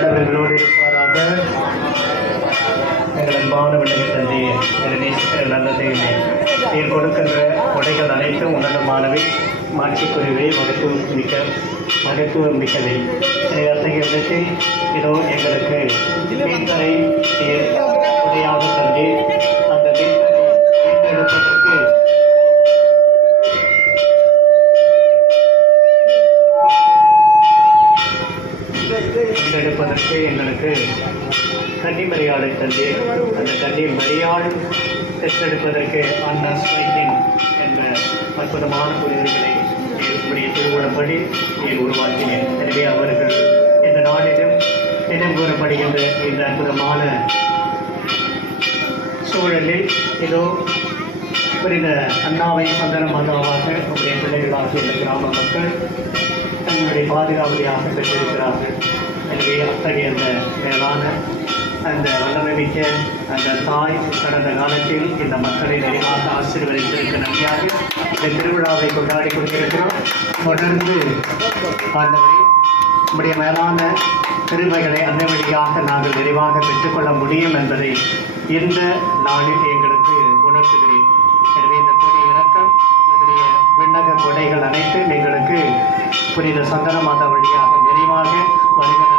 ஆண்டவர்களோடு இருப்பாராக. எங்களை அன்பான தந்தி தந்தையே எங்களை நேசிக்கிற நல்ல தெய்வமே நீர் கொடுக்கின்ற கொடைகள் அனைத்தும் உன்னதமானவை. மாட்சிக்குரியவை மகத்துவம் மிக்க மகத்துவம் மிக்கவை. அத்தகைய விதத்தில் இதோ எங்களுக்கு. மீட்பரை நீர் கொடையாக எங்களுக்கு கன்னி மரியாதை தந்தி அந்த கன்னி மரியாள் பெற்றெடுப்பதற்கு அந்த ஸ்மைக்கிங் என்ற அற்புதமான புரிதல்களை என்னுடைய திருவுடப்படி நீங்கள் உருவாக்கினேன். எனவே அவர்கள் இந்த நாளிலும் தினம் கூறப்படுகின்ற இந்த அற்புதமான சூழலில் இதோ புரிந்த அண்ணாவை சந்தன மாதாவாக உங்களுடைய பிள்ளைகளாகிய இந்த கிராம மக்கள் தங்களுடைய பாதுகாப்பதையாக பெற்றிருக்கிறார்கள். எனவே அத்தகைய அந்த மேலான அந்த வல்லமைமிக்க அந்த தாய் கடந்த காலத்தில் இந்த மக்களை நிறைவாக ஆசீர்வதித்திருக்க நன்றியாக இந்த திருவிழாவை கொண்டாடி கொண்டிருக்கிறோம். தொடர்ந்து ஆண்டவரை நம்முடைய மேலான பெருமைகளை அந்த வழியாக நாங்கள் விரைவாக பெற்றுக்கொள்ள முடியும் என்பதை இந்த நாளில் எங்களுக்கு உணர்த்துகிறேன். எனவே இந்த கொடி புனித சந்தன மாதா வழியாக நிறைவாக வருகிற